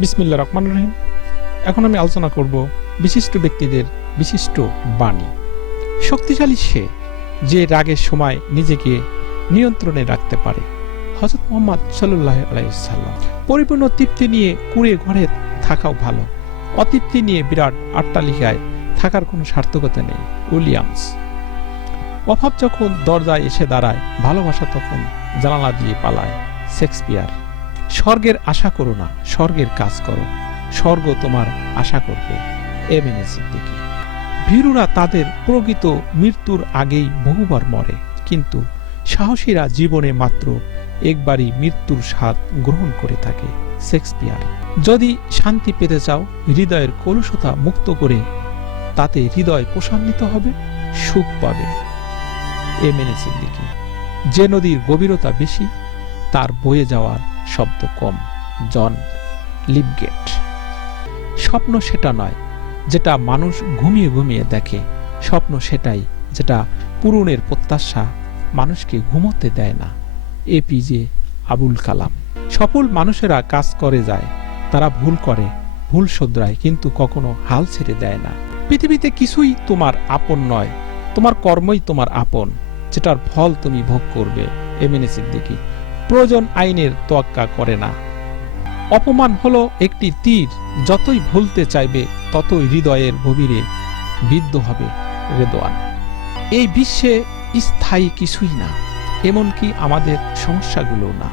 বিসমিল্লাহির রহমানির রহিম। এখন আমি আলোচনা করব বিশিষ্ট ব্যক্তিদের বিশিষ্ট বাণী। শক্তিশালী সে যে রাগের সময় নিজেকে নিয়ন্ত্রণে রাখতে পারে। হযরত মুহাম্মদ সাল্লাল্লাহু আলাইহি ওয়াসাল্লাম। পরিপূর্ণ তৃপ্তি নিয়ে কুঁড়ে ঘরে থাকাও ভালো, অতৃপ্তি নিয়ে বিরাট অট্টালিকায় থাকার কোনো সার্থকতা নেই। উইলিয়ামস। অভাব যখন দরজায় এসে দাঁড়ায়, ভালোবাসা তখন জানালা দিয়ে পালায়। শেক্সপিয়ার। স্বর্গের আশা করো না, স্বর্গের কাজ করো, স্বর্গ তোমার আশা করবে। এমএনএ সিদ্দিকী। ভীরুরা তাদের প্রকৃত মৃত্যুর আগেই বহুবার মরে, কিন্তু সাহসীরা জীবনে মাত্র একবারই মৃত্যুর স্বাদ গ্রহণ করে থাকে। শেক্সপিয়ার। যদি শান্তি পেতে চাও, হৃদয়ের কলুষতা মুক্ত করে তাতে হৃদয় প্রশান্তিত হবে, সুখ পাবে। এমএনএ সিদ্দিকী। যে নদীর গভীরতা বেশি, তার বয়ে যাওয়ার শব্দ কম। জন লিপগেট। স্বপ্ন সেটা নয় যেটা মানুষ ঘুমিয়ে ঘুমিয়ে দেখে, স্বপ্ন সেটাই যেটা পূরণের প্রত্যাশা মানুষকে ঘুমোতে দেয় না। এপিজে আবুল কালাম। সফল মানুষেরা কাজ করে যায়, তারা ভুল করে, ভুল শোধরায়, কিন্তু কখনো হাল ছেড়ে দেয় না। পৃথিবীতে কিছুই তোমার আপন নয়, তোমার কর্মই তোমার আপন, যেটার ফল তুমি ভোগ করবে। এমএনএ সিদ্দিকী। প্রয়োজন আইনের তোয়াক্কা করে না। অপমান হলো একটি তীর, যতই ভুলতে চাইবে ততই হৃদয়ের গভীরে বিদ্ধ হবে। রেদওয়ান। এই বিশ্বে স্থায়ী কিছুই না, এমনকি আমাদের সমস্যাগুলো না।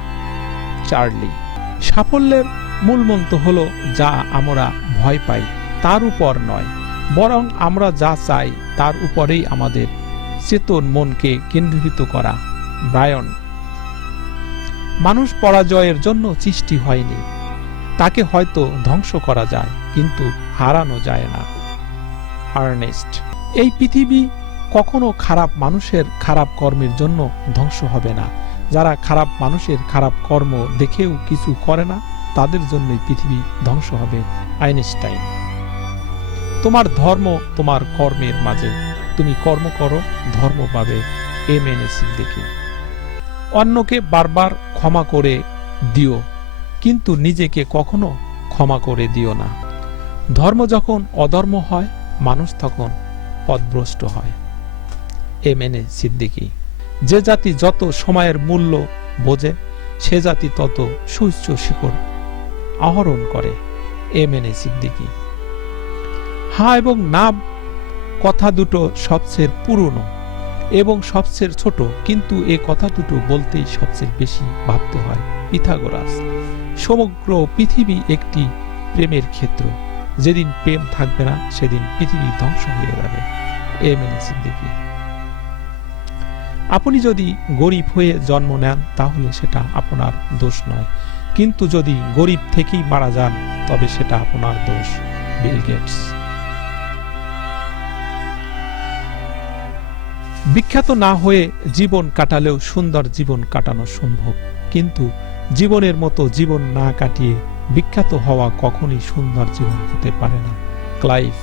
চার্লি। সাফল্যের মূল মন্ত্র হলো যা আমরা ভয় পাই তার উপর নয়, বরং আমরা যা চাই তার উপরেই আমাদের চেতন মনকে কেন্দ্রীভূত করা। ব্রায়ন। মানুষ পরাজয়ের জন্য সৃষ্টি হয়নি, তাকে হয়তো ধ্বংস করা যায়, কিন্তু হারানো যায় না। আর্নেস্ট। এই পৃথিবী কখনো খারাপ মানুষের খারাপ কর্মের জন্য ধ্বংস হবে না, যারা খারাপ মানুষের খারাপ কর্ম দেখেও কিছু করে না, তাদের জন্যই পৃথিবী ধ্বংস হবে। আইনস্টাইন। তোমার ধর্ম তোমার কর্মের মাঝে, তুমি কর্ম করো, ধর্ম পাবে। এমএনএ সিদ্দিকী। অন্যকে বারবার ক্ষমা করে দিও, কিন্তু নিজেকে কখনো ক্ষমা করে দিও না। ধর্ম যখন অধর্ম হয়, মানুষ তখন পথভ্রষ্ট হয়। এমএনএ সিদ্দিকী। যে জাতি যত সময়ের মূল্য বোঝে, সে জাতি তত সুউচ্চ শিখর আহরণ করে। এমএনএ সিদ্দিকী। হ্যাঁ এবং না কথা দুটো সবচেয়ে পুরনো এবং সবচেয়ে ছোট, কিন্তু এ কথা দুটো বলতেই সবচেয়ে বেশি ভাবতে হয়। পিথাগোরাস। সমগ্র পৃথিবী একটি প্রেমের ক্ষেত্র, যেদিন প্রেম থাকবে না সেদিন পৃথিবী ধ্বংস হয়ে যাবে। এমএনএ সিদ্দিকী। আপনি যদি গরিব হয়ে জন্ম নেন তাহলে সেটা আপনার দোষ নয়, কিন্তু যদি গরিব থেকেই মারা যান তবে সেটা আপনার দোষ। Bill Gates. বিখ্যাত না হয়ে জীবন কাটালেও সুন্দর জীবন কাটানো সম্ভব, কিন্তু জীবনের মতো জীবন না কাটিয়ে বিখ্যাত হওয়া কখনই সুন্দর জীবন হতে পারে না। ক্লাইভ।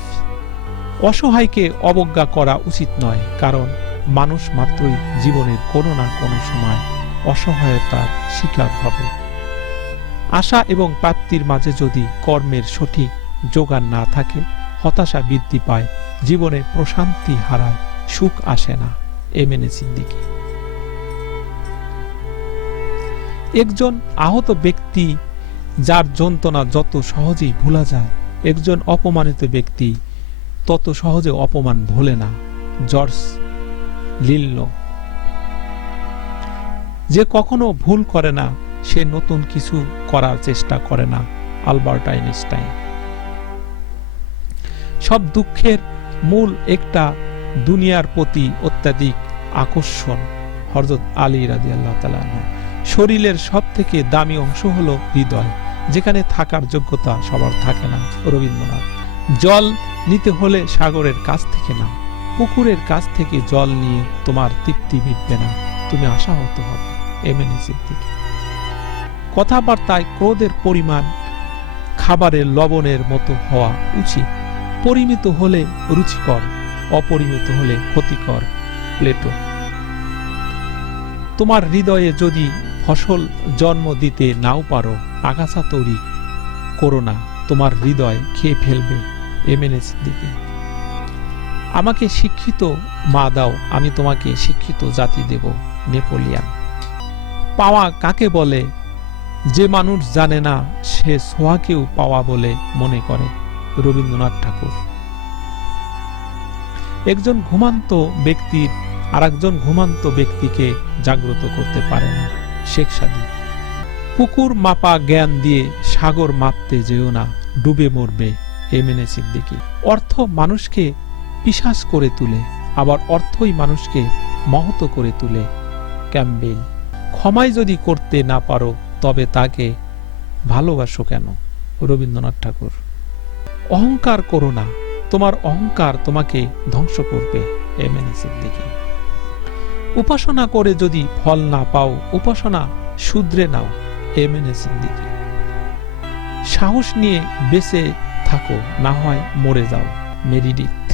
অসহায়কে অবজ্ঞা করা উচিত নয়, কারণ মানুষ মাত্রই জীবনের কোনো না কোনো সময় অসহায়তার শিকার হবে। আশা এবং প্রাপ্তির মাঝে যদি কর্মের সঠিক যোগান না থাকে, হতাশা বৃদ্ধি পায়, জীবনে প্রশান্তি হারায়, সুখ আসে না। এমএনএ সিদ্দিকী। একজন আহত ব্যক্তি যার যন্ত্রণা যত সহজেই ভোলা যায়, একজন অপমানিত ব্যক্তি তত সহজে অপমান ভোলে না। জর্জ লিল্লো। যে কখনো ভুল করে না, সে নতুন কিছু করার চেষ্টা করে না। Albert Einstein. সব দুঃখের মূল একটা দুনিয়ার প্রতি অত্যাধিক আকর্ষণ। হযরত আলী রাদিয়াল্লাহু তাআলা আনহু। শরীরের সব থেকে দামি অংশ হলো হৃদয়, যেখানে থাকার যোগ্যতা সবার থাকে না। রবীন্দ্রনাথ। জল নিতে হলে সাগরের কাছ থেকে না, পুকুরের কাছ থেকে জল নিয়ে তোমার তৃপ্তি মিটবে না, তুমি আশাহত হবে। এমএনএ সিদ্দিকী। কথাবার্তায় ক্রোধের পরিমাণ খাবারের লবণের মতো হওয়া উচিত, পরিমিত হলে রুচিকর, অপরিমিত হলে ক্ষতিকর। প্লেটো। তোমার হৃদয়ে যদি ফসল জন্ম দিতে নাও পারো, আগাছা তৈরি করো না, তোমার হৃদয় খেয়ে ফেলবে। এমএনএ সিদ্দিকী। আমাকে শিক্ষিত মা দাও, আমি তোমাকে শিক্ষিত জাতি দেব। নেপোলিয়ান। পাওয়া কাকে বলে? যে মানুষ জানে না সে সোহাকেও পাওয়া বলে মনে করে। রবীন্দ্রনাথ ঠাকুর। একজন ঘুমান্ত ব্যক্তির আরেকজন ঘুমান্ত ব্যক্তিকে জাগ্রত করতে পারে না। শেখ সাদী। পুকুর মাপা জ্ঞান দিয়ে সাগর মাপতে যেও না, ডুবে মরবে। এমএনএ সিদ্দিকী। অর্থ মানুষকে পিশাচ করে তুলে, আবার অর্থই মানুষকে মহৎ করে তুলে। ক্যাম্বেল। ক্ষমাই যদি করতে না পারো তবে তাকে ভালোবাসো কেন? রবীন্দ্রনাথ ঠাকুর। অহংকার করো না, তোমার অহংকার তোমাকে ধ্বংস করবে। এমএনএ সিদ্দিকী। উপাসনা করে যদি ফল না পাও, উপাসনা শুধরে নাও। এমএনএ সিদ্দিকী। সাহস নিয়ে বেঁচে থাকো, না হয় মরে যাও। মেরিডিথ।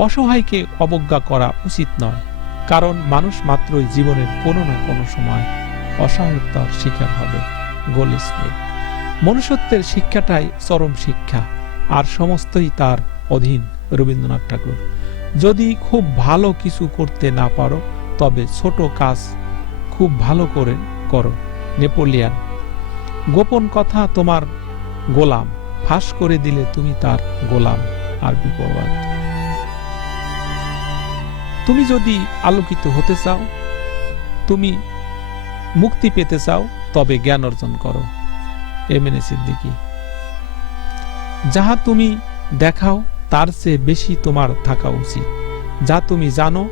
অসহায়কে অবজ্ঞা করা উচিত নয়, কারণ মানুষ মাত্রই জীবনের কোনো না কোনো সময় অসহায়তার শিকার হবে। গোল্ডস্মিথ। মনুষ্যত্বের শিক্ষাটাই চরম শিক্ষা, আর সমস্তই তার অধীন। রবীন্দ্রনাথ ঠাকুর। যদি খুব ভালো কিছু করতে না পারো তবে ছোট কাজ খুব ভালো করে করো। নেপোলিয়ান। গোপন কথা তোমার গোলাম, ফাঁস করে দিলে তুমি তার গোলাম। আরবি প্রবাদ। তুমি যদি আলোকিত হতে চাও, তুমি মুক্তি পেতে চাও, তবে জ্ঞান অর্জন করো। এমএনএ সিদ্দিকী। যাহা তুমি দেখাও তার চেয়ে বেশি তোমার থাকা উচিত, যা তুমি জানো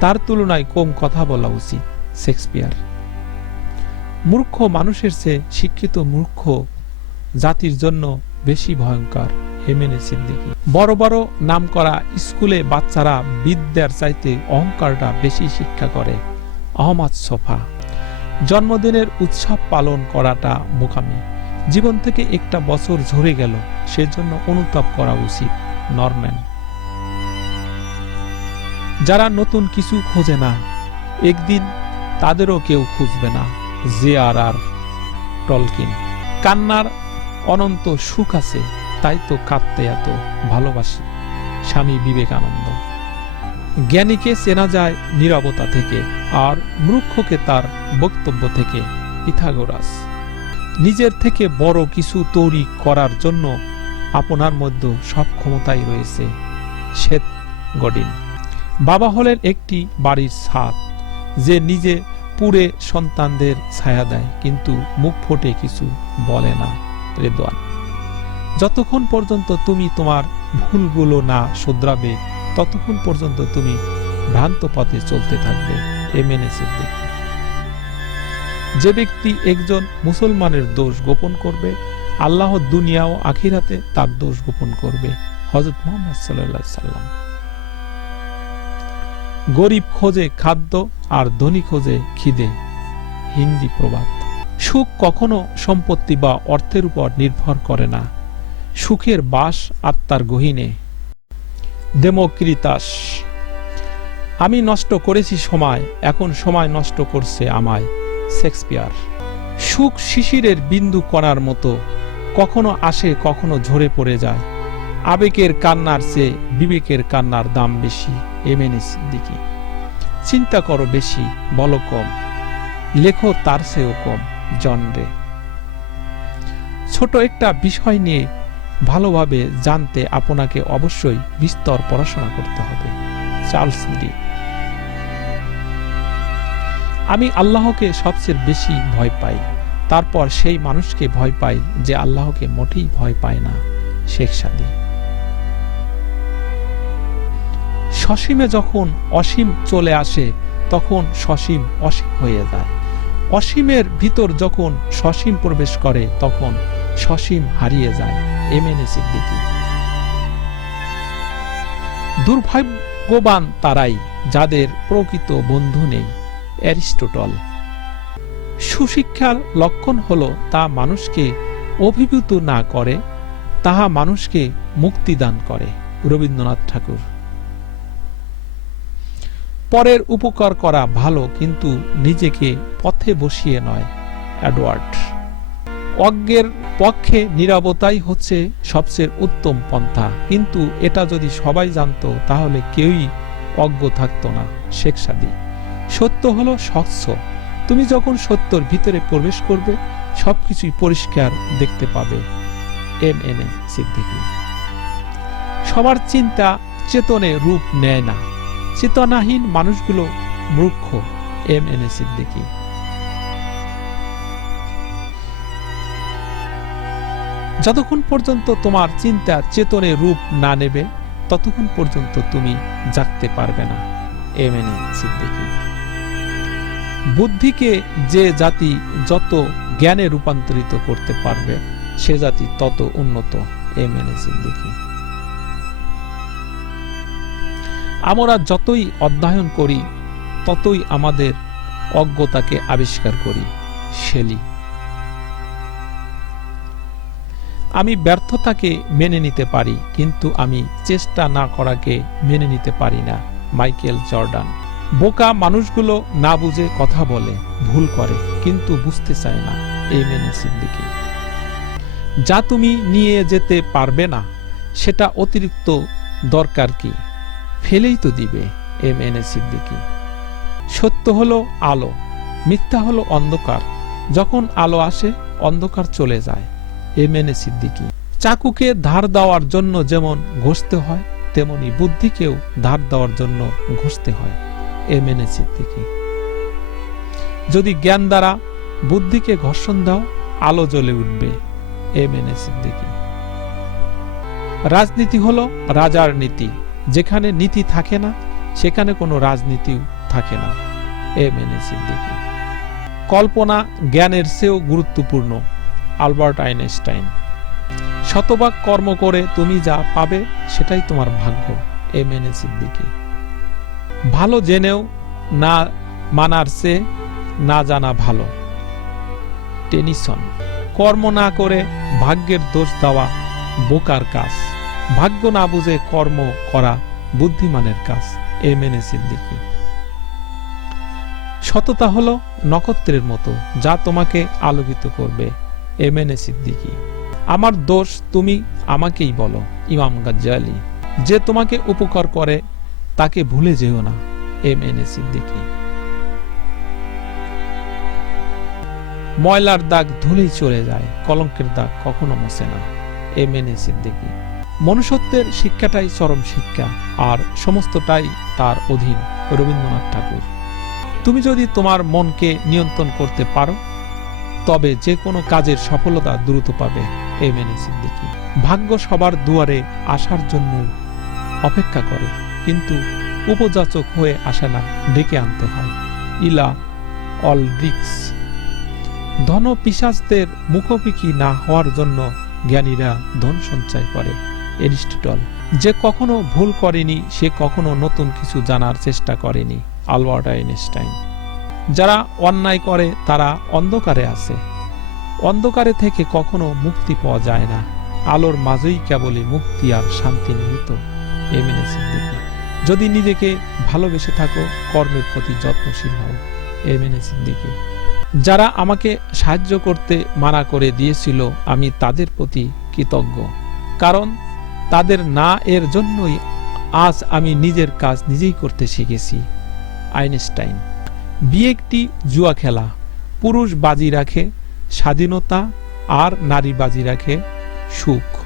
তার তুলনায় কম কথা বলা উচিত। শেক্সপিয়ার। মূর্খ মানুষের চেয়ে শিক্ষিত মূর্খ জাতির জন্য বেশি ভয়ঙ্কর। এমএনএ সিদ্দিকী। বড় বড় নামকরা স্কুলে বাচ্চারা বিদ্যার চাইতে অহংকারটা বেশি শিক্ষা করে। আহমদ ছফা। জন্মদিনের উৎসব পালন করাটা বোকামি। জীবন থেকে একটা বছর ঝরে গেল, সেজন্য অনুতাপ করা উচিত। নরম্যান। যারা নতুন কিছু খোঁজে না, একদিন তাদেরও কেউ খুঁজবে না। জে.আর.আর. টলকিন। কান্নার অনন্ত সুখ আছে, তাই তো কাঁদতে এত ভালোবাসি। স্বামী বিবেকানন্দ। জ্ঞানীকে চেনা যায় নীরবতা থেকে, আর মূর্খকে তার বক্তব্য থেকে। পিথাগোরাস। নিজের থেকে বড় কিছু তৈরি করার জন্য আপনার মধ্যে সব ক্ষমতাই রয়েছে। Seth Godín. বাবা হলেন একটি বাড়ির ছাদ, যে নিজে পুড়ে সন্তানদের ছায়া দেয়, কিন্তু মুখ ফুটে কিছু বলে না। রেদওয়ান। যতক্ষণ পর্যন্ত তুমি তোমার ভুলগুলো না শুধরাবে, ততক্ষণ পর্যন্ত তুমি ভ্রান্ত পথে চলতে থাকবে। এমএনএ সিদ্দিকী। যে ব্যক্তি একজন মুসলমানের দোষ গোপন করবে, আল্লাহ দুনিয়া ও আখিরাতে তার দোষ গোপন করবে। হযরত মুহাম্মদ সাল্লাল্লাহু আলাইহি সাল্লাম। গরিব খোঁজে খাদ্য আর ধনী খোঁজে খিদে। হিন্দি প্রবাদ। সুখ কখনো সম্পত্তি বা অর্থের উপর নির্ভর করে না, সুখের বাস আত্মার গহীনে। দেমোক্রিটাস। আমি নষ্ট করেছি সময়, এখন সময় নষ্ট করছে আমায়। শেক্সপিয়ার। সুখ শিশিরের বিন্দু কণার মতো, কখনো আসে কখনো ঝরে পড়ে যায়। আবেগের কান্নার চেয়ে বিবেকের কান্নার দাম বেশি। এমএনএ সিদ্দিকী। চিন্তা করো বেশি, বলো কম, লেখো তার চেয়েও কম। জন রে। ছোট একটা বিষয় নিয়ে ভালোভাবে জানতে আপনাকে অবশ্যই বিস্তর পড়াশোনা করতে হবে। Charles D. আমি আল্লাহকে সবচেয়ে বেশি ভয় পাই, তারপর সেই মানুষকে ভয় পাই যে আল্লাহকে মোটেই ভয় পায় না। শেখ সাদী। সসীমে যখন অসীম চলে আসে, তখন সসীম অসীম হয়ে যায়। অসীমের ভিতর যখন সসীম প্রবেশ করে, তখন সসীম হারিয়ে যায়। এমএনএ সিদ্দিকী। দুর্ভাগ্যবান তারাই যাদের প্রকৃত বন্ধু নেই। অ্যারিস্টটল। সুশিক্ষার লক্ষণ হলো তা মানুষকে অভিভূত না করে, তাহা মানুষকে মুক্তি দান করে। রবীন্দ্রনাথ ঠাকুর। পরের উপকার করা ভালো, কিন্তু নিজেকে পথে বসিয়ে নয়। এডওয়ার্ড। অজ্ঞের পক্ষে নীরবতাই হচ্ছে সবচেয়ে উত্তম পন্থা, কিন্তু এটা যদি সবাই জানতো তাহলে কেউই অজ্ঞ থাকতো না। শেখ সাদী। সত্য হলো স্বচ্ছ। তুমি যখন সত্যর ভিতরে প্রবেশ করবে সবকিছুই পরিষ্কার দেখতে পাবে। এম.এন.এ. সিদ্দিকী। সবার চিন্তা চেতনে রূপ নেয় না, চেতনাহীন মানুষগুলো মূর্খ। এম.এন.এ. সিদ্দিকী। যতক্ষণ পর্যন্ত তোমার চিন্তা চেতনে রূপ না নেবে ততক্ষণ পর্যন্ত তুমি জাগতে পারবে না। এম.এন.এ. সিদ্দিকী। বুদ্ধিকে যে জাতি যত জ্ঞানে রূপান্তরিত করতে পারবে সে জাতি তত উন্নত। এম.এন.এ. সিদ্দিকী। আমরা যতই অধ্যয়ন করি ততই আমাদের অজ্ঞতাকে আবিষ্কার করি। শেলি। আমি ব্যর্থতাকে মেনে নিতে পারি কিন্তু আমি চেষ্টা না করাকে মেনে নিতে পারি না। Michael Jordan. বোকা মানুষগুলো না বুঝে কথা বলে, ভুল করে কিন্তু বুঝতে চায় না। এম.এন.এ. সিদ্দিকী। যা তুমি নিয়ে যেতে পারবে না সেটা অতিরিক্ত দরকার কি, ফেলেই তো দিবে। এম.এন.এ. সিদ্দিকী। সত্য হলো আলো, মিথ্যা হলো অন্ধকার। যখন আলো আসে অন্ধকার চলে যায়। এম.এন.এ. সিদ্দিকী। চাকুকে ধার দেওয়ার জন্য যেমন ঘষতে হয় তেমনি বুদ্ধিকেও ধার দেওয়ার জন্য ঘষতে হয়। এম.এন.এ. সিদ্দিকী। যদি জ্ঞান দ্বারা বুদ্ধিকে ঘর্ষণ দাও আলো জ্বলে উঠবে। এম.এন.এ. সিদ্দিকী। রাজনীতি হলো রাজার নীতি, যেখানে নীতি থাকে না সেখানে কোনো রাজনীতিও থাকে না। এম.এন.এ. সিদ্দিকী। কল্পনা জ্ঞানের চেয়েও গুরুত্বপূর্ণ। Albert Einstein. শতভাগ কর্ম করে তুমি যা পাবে সেটাই তোমার ভাগ্য। এম.এন.এ. সিদ্দিকী। ভালো জেনেও না মানার চেয়ে না জানা ভালো। টেনিসন। কর্ম না করে ভাগ্যের দোষ দেওয়া বোকার কাজ, ভাগ্য না বুঝে কর্ম করা বুদ্ধিমানের কাজ। এম.এন.এ. সিদ্দিকী। সততা হলো নক্ষত্রের মতো যা তোমাকে আলোকিত করবে। এম.এন.এ. সিদ্দিকী। আমার দোষ তুমি আমাকেই বলো। ইমাম গাজ্জালি। যে তোমাকে উপকার করে তাকে ভুলে যেও না। এম.এন.এ. সিদ্দিকী। ময়লার দাগ ধুলেই চলে যায়, কলঙ্কের দাগ কখনো মোছে না। এম.এন.এ. সিদ্দিকী। মনুষ্যত্বের শিক্ষাটাই চরম শিক্ষা আর সমস্তটাই তার অধীন। রবীন্দ্রনাথ ঠাকুর। তুমি যদি তোমার মনকে নিয়ন্ত্রণ করতে পারো তবে যে কোনো কাজের সফলতা দ্রুত পাবে। এম.এন.এ. সিদ্দিকী। ভাগ্য সবার দুয়ারে আসার জন্য অপেক্ষা করে কিন্তু উপযাচক হয়ে আসে না, ডেকে আনতে হয়। ইলা অলড্রিক্স। ধন পিশাচদের মুখোমুখি না হওয়ার জন্য জ্ঞানীরা ধন সঞ্চয় করে। এরিস্টটল। যে কখনো ভুল করেনি সে কখনো নতুন কিছু জানার চেষ্টা করেনি। Albert Einstein. যারা অন্যায় করে তারা অন্ধকারে আছে, অন্ধকারে থেকে কখনো মুক্তি পাওয়া যায় না, আলোর মাঝেই কেবলই মুক্তি আর শান্তি নিহিত। এম.এন.এ. সিদ্দিকী। যদি নিজেকে ভালোবেসে থাকো কর্মের প্রতি যত্নশীল হও। এম.এন.এ. সিদ্দিকী। যারা আমাকে সাহায্য করতে মানা করে দিয়েছিল আমি তাদের প্রতি কৃতজ্ঞ, কারণ তাদের না এর জন্যই আজ আমি নিজের কাজ নিজেই করতে শিখেছি। আইনস্টাইন। বিয়ে একটি জুয়া খেলা, পুরুষ বাজি রাখে স্বাধীনতা আর নারী বাজি রাখে সুখ।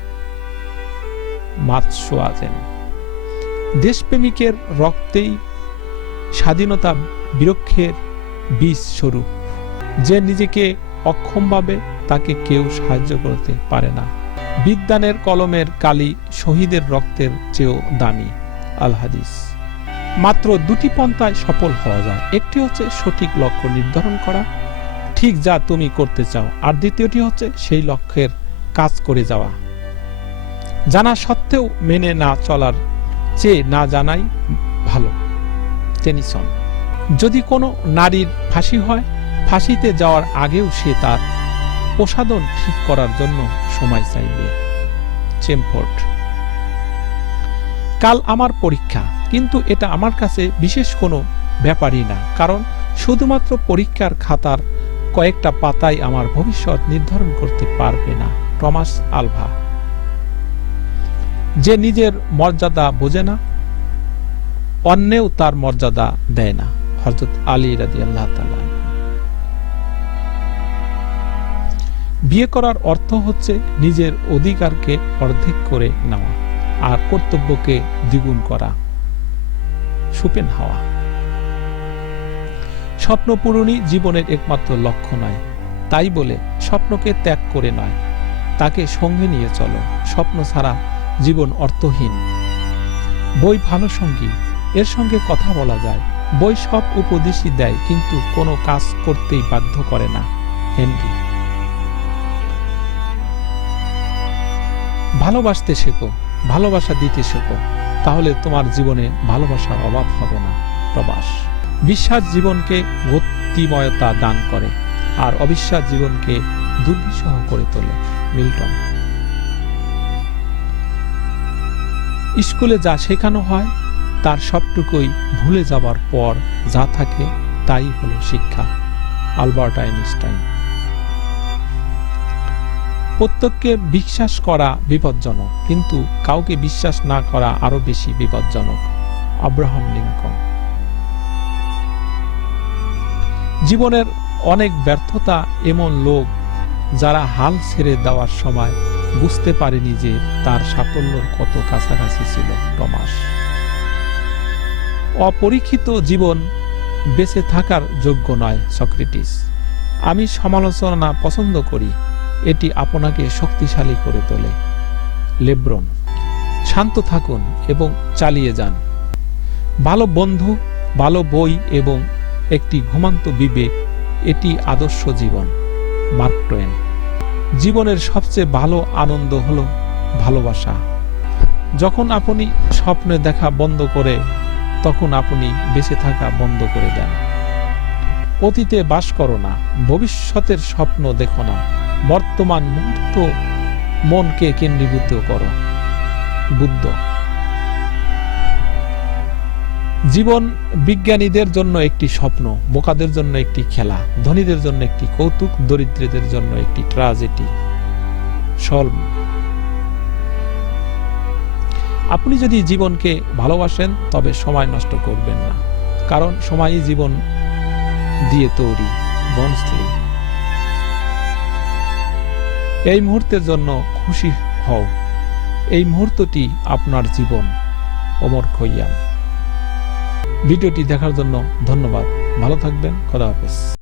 মাতসোয়াজেন। দেশপ্রেমিকের রক্তেই স্বাধীনতা বৃক্ষের বীজ স্বরূপ, যে নিজেকে অক্ষম ভাবে তাকে কেউ সাহায্য করতে পারে না। বিদ্বানের কলমের কালি শহীদের রক্তের চেয়েও দামি। আল হাদিস। মাত্র দুটি পন্থায় সফল হওয়া যায়, একটি হচ্ছে সঠিক লক্ষ্য নির্ধারণ করা, ঠিক যা তুমি করতে চাও, আর দ্বিতীয়টি হচ্ছে সেই লক্ষ্যের কাজ করে যাওয়া। জানা সত্ত্বেও মেনে না চলার চেয়ে না জানাই ভালো। টেনিসন। যদি কোনো নারীর ফাঁসি হয় ফাঁসিতে যাওয়ার আগেও সে তার প্রসাধন ঠিক করার জন্য সময় চাইবে। চেমফোর্ড। কাল আমার পরীক্ষা, কিন্তু এটা আমার কাছে বিশেষ কোনো ব্যাপারই না, কারণ শুধুমাত্র পরীক্ষার খাতার কয়েকটা পাতাই আমার ভবিষ্যৎ নির্ধারণ করতে পারবে না। Thomas Alva. যে নিজের মর্যাদা বোঝে না, অন্যেও তার মর্যাদা দেয় না। হযরত আলী রাদিয়াল্লাহু তাআলা। বিয়ে করার অর্থ হচ্ছে নিজের অধিকারকে অর্ধেক করে নেওয়া আর কর্তব্যকে দ্বিগুণ করা। শোপেনহাওয়ার। স্বপ্ন পূরণই জীবনের একমাত্র লক্ষ্য নয়, তাই বলে স্বপ্নকে ত্যাগ করে নয়, তাকে সঙ্গে নিয়ে চলো। স্বপ্ন ছাড়া জীবন অর্থহীন। বই ভালো সঙ্গী, এর সঙ্গে কথা বলা যায়। বই সব উপদেশই দেয়, কিন্তু কোনো কাজ করতেই বাধ্য করে না। হেনরি। ভালোবাসতে শেখো, ভালোবাসা দিতে শেখো, তাহলে তোমার জীবনে ভালোবাসার অভাব হবে না। প্রবাস। বিশ্বাস জীবনকে গতিময়তা দান করে, আর অবিশ্বাস জীবনকে দুর্বিষহ করে তোলে। মিল্টন। স্কুলে যা শেখানো হয় তার সবটুকুই ভুলে যাবার পর যা থাকে তাই হলো শিক্ষা। Albert Einstein. প্রত্যেককে বিশ্বাস করা বিপজ্জনক, কিন্তু কাউকে বিশ্বাস না করা আরো বেশি বিপজ্জনক। Abraham Lincoln. জীবনের অনেক ব্যর্থতা এমন লোক যারা হাল ছেড়ে দেওয়ার সময় বুঝতে পারেনি যে তার সাফল্যর কত কাছাকাছি ছিল। টমাস। অপরীক্ষিত জীবন বেঁচে থাকার যোগ্য নয়। সক্রেটিস। আমি সমালোচনা পছন্দ করি, এটি আপনাকে শক্তিশালী করে তোলে। লেব্রন। শান্ত থাকুন এবং চালিয়ে যান। ভালো বন্ধু, ভালো বই এবং একটি ঘুমান্ত বিবেক, এটি আদর্শ জীবন। Mark two one. জীবনের সবচেয়ে ভালো আনন্দ হলো ভালোবাসা। যখন আপনি স্বপ্নে দেখা বন্ধ করে, তখন আপনি বেঁচে থাকা বন্ধ করে দেন। অতীতে বাস করো না, ভবিষ্যতের স্বপ্ন দেখো না, বর্তমান মুহূর্ত মনকে কেন্দ্রীভূত করো। বুদ্ধ। জীবন বিজ্ঞানীদের জন্য একটি স্বপ্ন, বোকাদের জন্য একটি খেলা, ধনীদের জন্য একটি কৌতুক, দরিদ্রদের জন্য একটি ট্র্যাজেডি। সলভ। আপনি যদি জীবনকে ভালোবাসেন তবে সময় নষ্ট করবেন না, কারণ সময়ই জীবন দিয়ে তৈরি। বনস্লি। এই মুহূর্তের জন্য খুশি হও, এই মুহূর্তটি আপনার জীবন। ওমর খৈয়াম। ভিডিওটি দেখার জন্য ধন্যবাদ। ভালো থাকবেন। খোদা হাফেজ।